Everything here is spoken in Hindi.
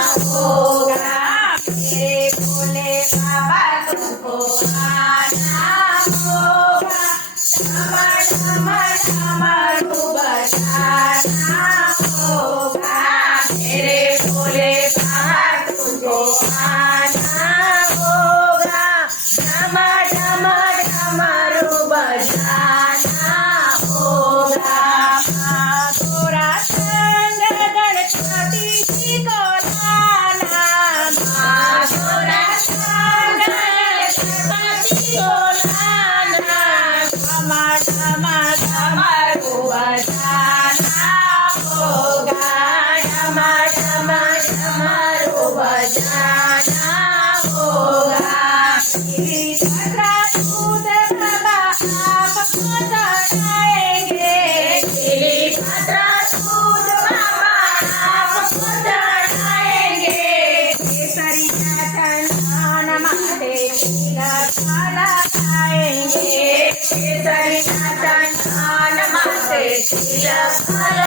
होगा। मेरे भोले बाबा तुमको आना होगा। डमर डमर डमरू बजाना होगा। मेरे भोले बाबा तुमको आना होगा। डमर डमर डमरू बजाना होगा। थोड़ा संग गणपति जी को लाना। थोड़ा संग गणपति को लाना। डमर डमर डमरू बजाना होगा। डमर डमर डमरू बजाना होगा। खतरा दूध बाबा आपको चढ़ाएंगे। खतरा दूध बाबा आपको चढ़ाएंगे। केसरिया चंदन माथे तिलक लगाएंगे। केसरिया चंदन माथे तिलक